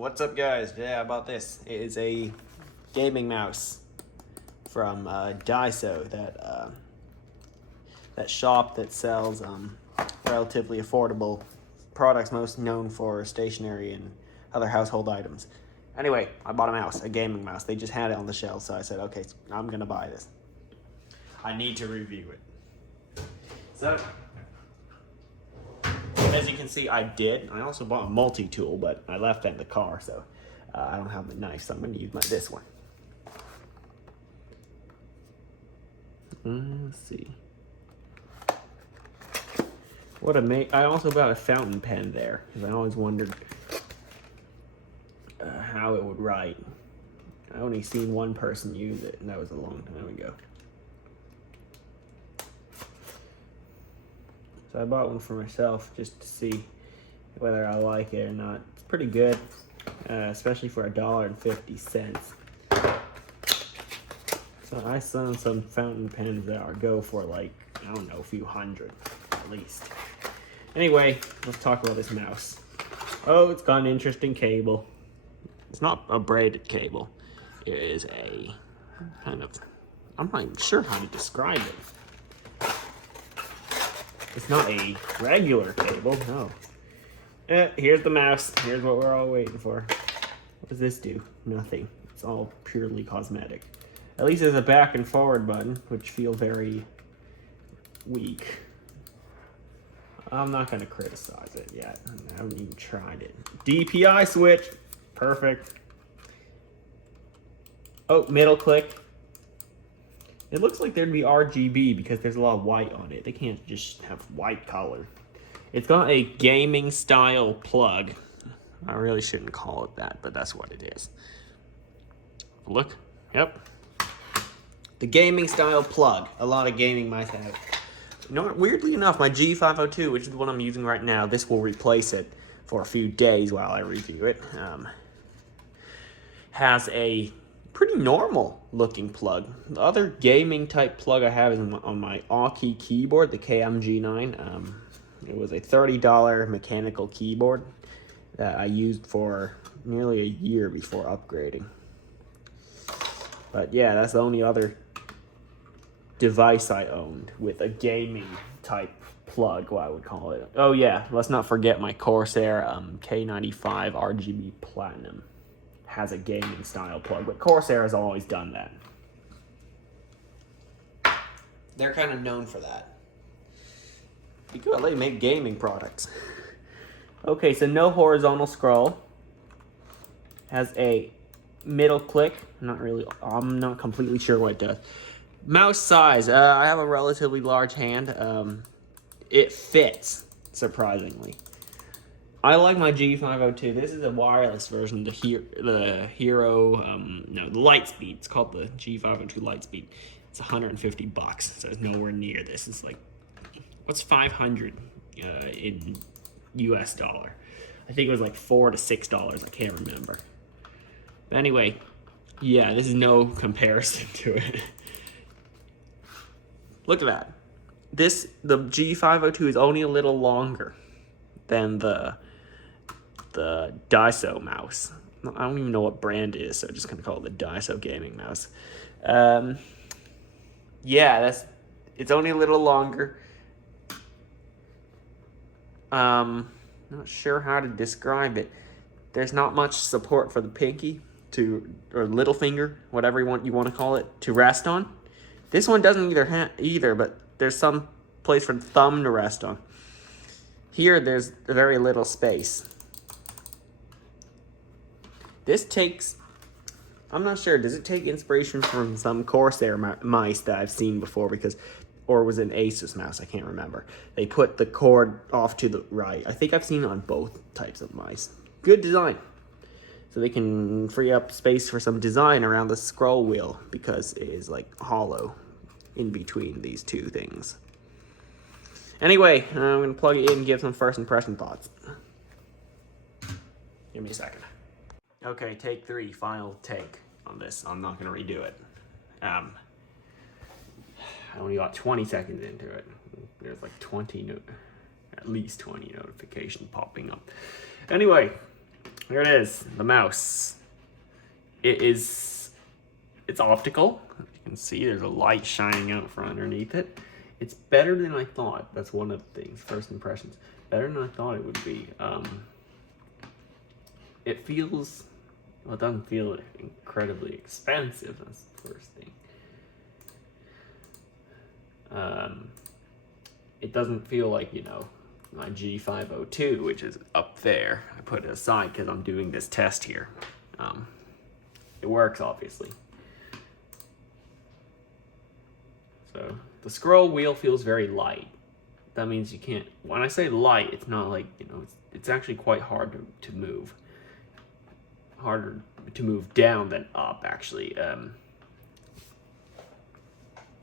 What's up, guys? Yeah, how about this? It is a gaming mouse from Daiso, that shop that sells relatively affordable products, most known for stationery and other household items. Anyway, I bought a mouse, a gaming mouse. They just had it on the shelf, so I said, okay, I'm gonna buy this. I need to review it. So, as you can see, I did. I also bought a multi-tool, but I left that in the car, so I don't have the knife, so I'm going to use this one. Let's see. I also bought a fountain pen there, because I always wondered how it would write. I only seen one person use it, and that was a long time ago. So I bought one for myself just to see whether I like it or not. It's pretty good, especially for $1.50. So I saw some fountain pens that go for like, I don't know, a few hundred at least. Anyway, let's talk about this mouse. Oh, it's got an interesting cable. It's not a braided cable. It is a kind of, I'm not even sure how to describe it. It's not a regular cable, no. Here's the mouse. Here's what we're all waiting for. What does this do? Nothing. It's all purely cosmetic. At least there's a back and forward button, which feel very weak. I'm not gonna criticize it yet. I haven't even tried it. DPI switch. Perfect. Oh, middle click. It looks like there'd be RGB because there's a lot of white on it. They can't just have white color. It's got a gaming style plug. I really shouldn't call it that, but that's what it is. Look, yep. The gaming style plug. A lot of gaming mice have. You know what, weirdly enough, my G502, which is the one I'm using right now, this will replace it for a few days while I review it. Has a pretty normal looking plug. The other gaming type plug I have is on my Aukey keyboard, the KMG9. It was a $30 mechanical keyboard that I used for nearly a year before upgrading. But yeah, that's the only other device I owned with a gaming type plug, what I would call it. Oh yeah, let's not forget my Corsair K95 RGB Platinum. Has a gaming style plug, but Corsair has always done that. They're kind of known for that. Because they make gaming products. Okay, so no horizontal scroll. Has a middle click. I'm not completely sure what it does. Mouse size. I have a relatively large hand. It fits, surprisingly. I like my G502. This is a wireless version, the Hero, the Lightspeed. It's called the G502 Lightspeed. It's $150, so it's nowhere near this. It's like, what's 500 in US dollar? I think it was like $4 to $6. I can't remember. But anyway, yeah, this is no comparison to it. Look at that. The G502 is only a little longer than the Daiso mouse. I don't even know what brand it is, so I'm just gonna call it the Daiso gaming mouse. Yeah, it's only a little longer. Not sure how to describe it. There's not much support for the pinky or little finger, whatever you want to call it, to rest on. This one doesn't either, but there's some place for the thumb to rest on. Here, there's very little space. This takes, I'm not sure, does it take inspiration from some Corsair mice that I've seen before, or was it an Asus mouse? I can't remember. They put the cord off to the right. I think I've seen it on both types of mice. Good design. So they can free up space for some design around the scroll wheel because it is like hollow in between these two things. Anyway, I'm gonna plug it in and give some first impression thoughts. Give me a second. Okay, take 3, final take on this. I'm not gonna redo it. I only got 20 seconds into it. There's like at least 20 notifications popping up. Anyway, There it is, the mouse. It's optical. As you can see, there's a light shining out from underneath it. It's better than I thought. That's one of the things, first impressions. Better than I thought it would be. It feels, well, it doesn't feel incredibly expensive. That's the first thing. It doesn't feel like, you know, my G502, which is up there. I put it aside because I'm doing this test here. It works, obviously. So the scroll wheel feels very light. That means you can't, when I say light, it's not like, you know, it's actually quite hard to move. Harder to move down than up, actually.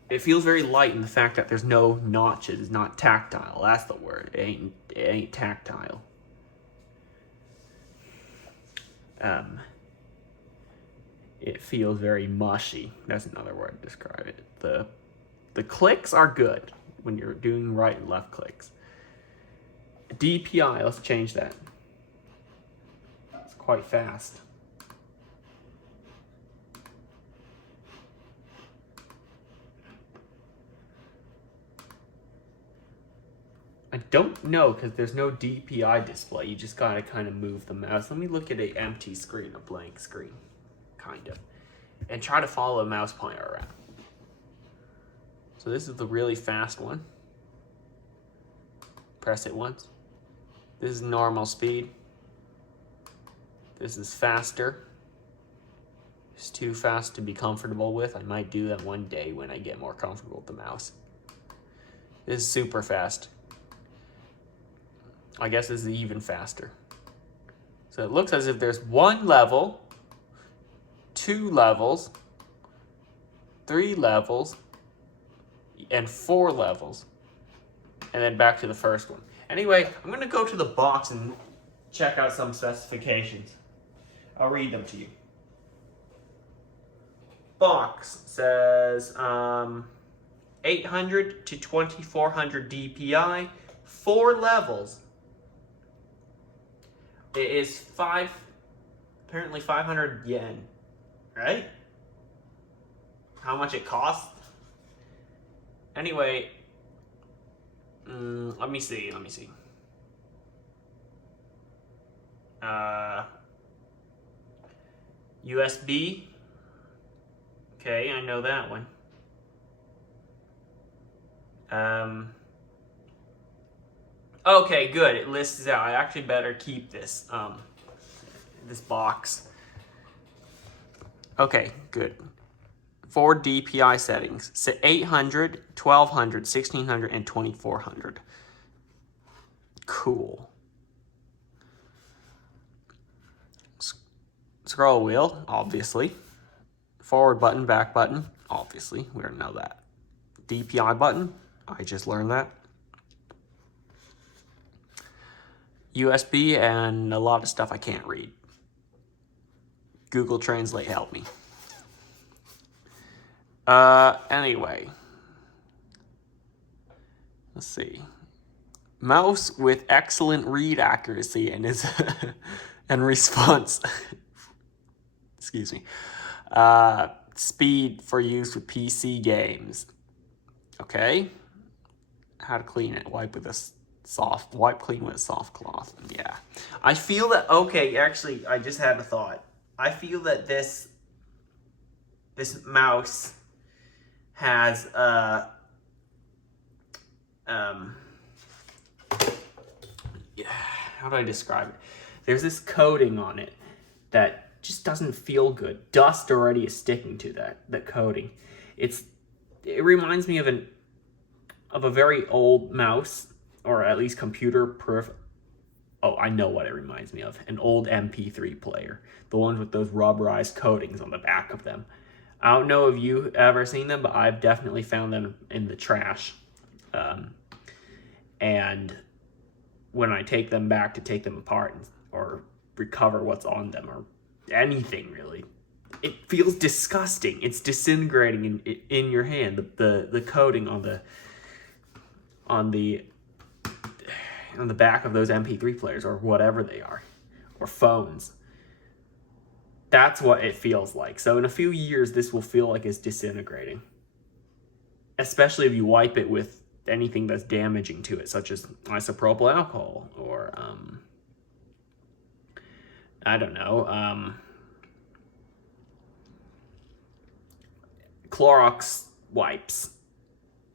It feels very light in the fact that there's no notches. It's not tactile. That's the word. It ain't tactile. It feels very mushy. That's another word to describe it. The clicks are good when you're doing right and left clicks. DPI, let's change that. It's quite fast. I don't know because there's no DPI display. You just gotta kind of move the mouse. Let me look at an empty screen, a blank screen, kind of, and try to follow a mouse pointer around. So this is the really fast one. Press it once. This is normal speed. This is faster. It's too fast to be comfortable with. I might do that one day when I get more comfortable with the mouse. This is super fast. I guess this is even faster. So it looks as if there's 1 level, 2 levels, 3 levels, and 4 levels. And then back to the first one. Anyway, I'm gonna go to the box and check out some specifications. I'll read them to you. Box says 800 to 2400 DPI, 4 levels. It is apparently 500 yen, right? How much it costs? Anyway, let me see. USB. Okay, I know that one. Okay, good. It lists out. I actually better keep this this box. Okay, good. 4 DPI settings. So 800, 1200, 1600, and 2400. Cool. Scroll wheel, obviously. Forward button, back button, obviously. We already know that. DPI button, I just learned that. USB and a lot of stuff I can't read. Google Translate help me. Anyway. Let's see. Mouse with excellent read accuracy and is and response. Excuse me. Speed for use with PC games. Okay. How to clean it? Wipe clean with a soft cloth. Yeah. I feel that, okay, actually, I just had a thought. I feel that this mouse has, yeah, how do I describe it? There's this coating on it that just doesn't feel good. Dust already is sticking to that coating. It reminds me of a very old mouse, or at least computer peripheral. Oh, I know what it reminds me of. An old MP3 player. The ones with those rubberized coatings on the back of them. I don't know if you've ever seen them, but I've definitely found them in the trash. And when I take them back to take them apart or recover what's on them or anything really, it feels disgusting. It's disintegrating in your hand. The coating on the back of those MP3 players or whatever they are, or phones. That's what it feels like. So in a few years, this will feel like it's disintegrating. Especially if you wipe it with anything that's damaging to it, such as isopropyl alcohol or, I don't know, Clorox wipes.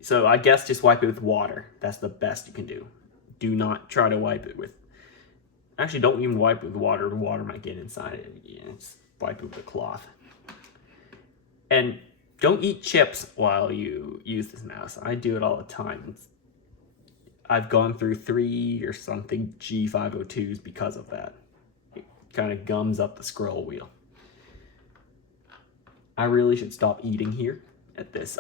So I guess just wipe it with water. That's the best you can do. Do not try to wipe it with... Actually, don't even wipe it with water. The water might get inside it. Yeah, just wipe it with a cloth. And don't eat chips while you use this mouse. I do it all the time. I've gone through 3 or something G502s because of that. It kind of gums up the scroll wheel. I really should stop eating here at this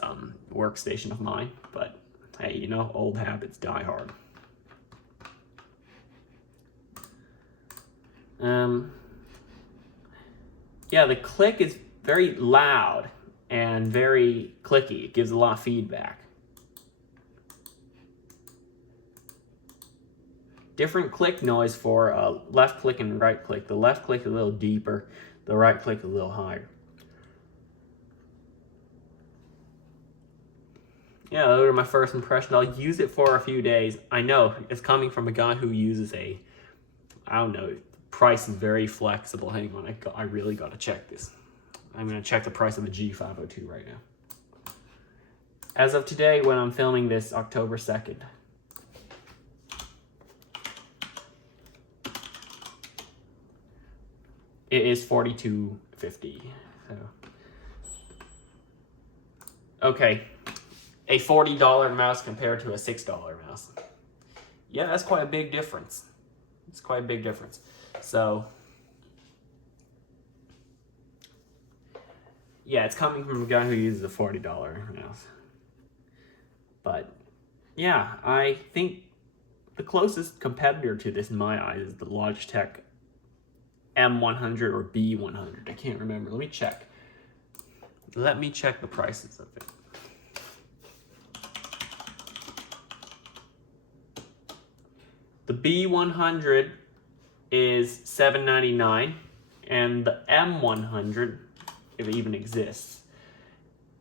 workstation of mine, but hey, you know, old habits die hard. Yeah, the click is very loud and very clicky. It gives a lot of feedback. Different click noise for left click and right click. The left click a little deeper, the right click a little higher. Yeah, those are my first impressions. I'll use it for a few days. I know, it's coming from a guy who uses I don't know, price is very flexible. Hang on, I really gotta check this. I'm gonna check the price of the G502 right now. As of today, when I'm filming this, October 2nd. It is $42.50. So. Okay. A $40 mouse compared to a $6 mouse. Yeah, that's quite a big difference. It's quite a big difference. So, yeah, it's coming from a guy who uses a $40 mouse. But, yeah, I think the closest competitor to this in my eyes is the Logitech M100 or B100. I can't remember. Let me check. Let me check the prices of it. The B100 is $799, and the M100, if it even exists,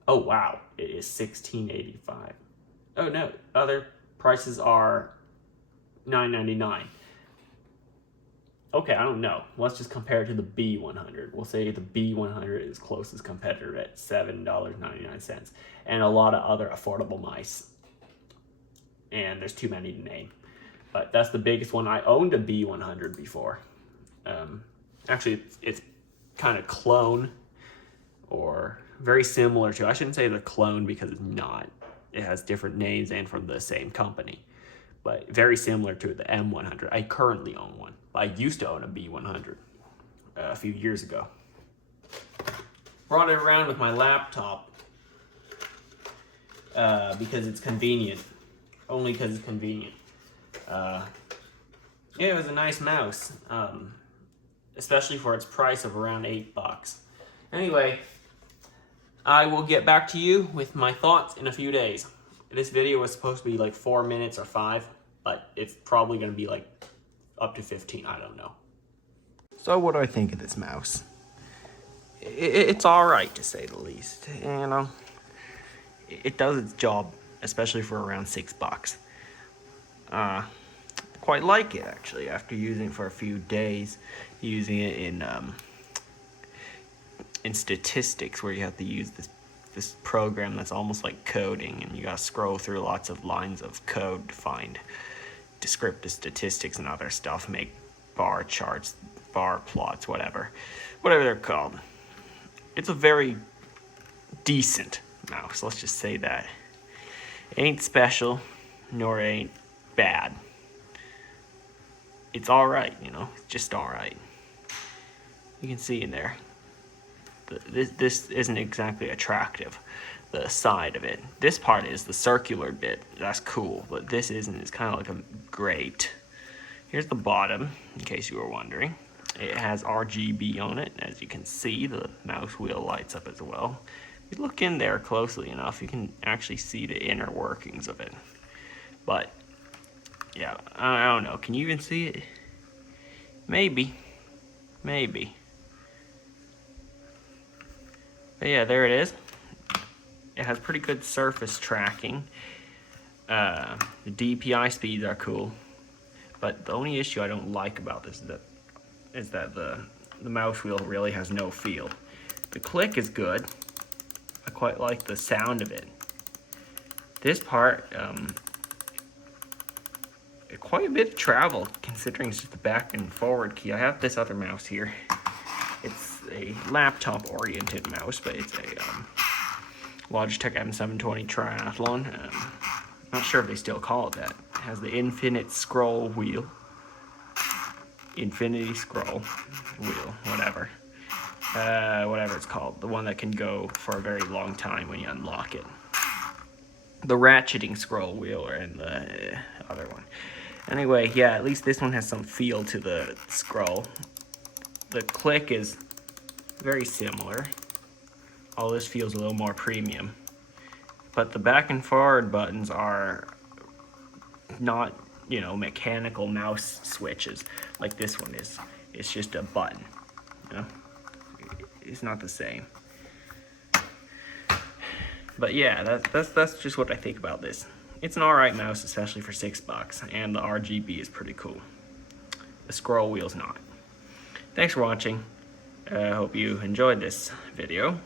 oh wow, it is $1685. Oh no, other prices are $999. Okay, I don't know. Let's just compare it to the B100. We'll say the B100 is closest competitor at $7.99, and a lot of other affordable mice. And there's too many to name. But that's the biggest one. I owned a B100 before. Actually, it's kind of clone or very similar to, I shouldn't say the clone because it's not. It has different names and from the same company. But very similar to the M100. I currently own one. I used to own a B100 a few years ago. Brought it around with my laptop because it's convenient. Only because it's convenient. Yeah, it was a nice mouse, especially for its price of around $8. Anyway, I will get back to you with my thoughts in a few days. This video was supposed to be like 4 minutes or 5, but it's probably going to be like up to 15, I don't know. So what do I think of this mouse? It's alright to say the least, you know. It does its job, especially for around $6. Quite like it actually after using it for a few days, using it in statistics where you have to use this program that's almost like coding, and you gotta scroll through lots of lines of code to find descriptive statistics and other stuff, make bar charts, bar plots, whatever they're called. It's a very decent mouse, let's just say that. It ain't special, nor ain't bad. It's alright, you know, it's just alright. You can see in there, this isn't exactly attractive, the side of it. This part is the circular bit, that's cool, but this isn't, it's kind of like a grate. Here's the bottom, in case you were wondering. It has RGB on it, as you can see, the mouse wheel lights up as well. If you look in there closely enough, you can actually see the inner workings of it. But yeah, I don't know. Can you even see it? Maybe. Maybe. But yeah, there it is. It has pretty good surface tracking. The DPI speeds are cool. But the only issue I don't like about this is that the mouse wheel really has no feel. The click is good. I quite like the sound of it. This part, quite a bit of travel considering it's just the back and forward key. I have this other mouse here. It's a laptop oriented mouse, but it's a Logitech M720 Triathlon. Not sure if they still call it that. It has the infinite scroll wheel. Infinity scroll wheel, whatever. Whatever it's called. The one that can go for a very long time when you unlock it. The ratcheting scroll wheel and the other one. Anyway, yeah, at least this one has some feel to the scroll. The click is very similar. All this feels a little more premium. But the back and forward buttons are not, you know, mechanical mouse switches like this one is. It's just a button, you know? It's not the same. But yeah, that's just what I think about this. It's an alright mouse, especially for $6, and the RGB is pretty cool. The scroll wheel's not. Thanks for watching. I hope you enjoyed this video.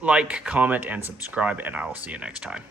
Like, comment, and subscribe, and I will see you next time.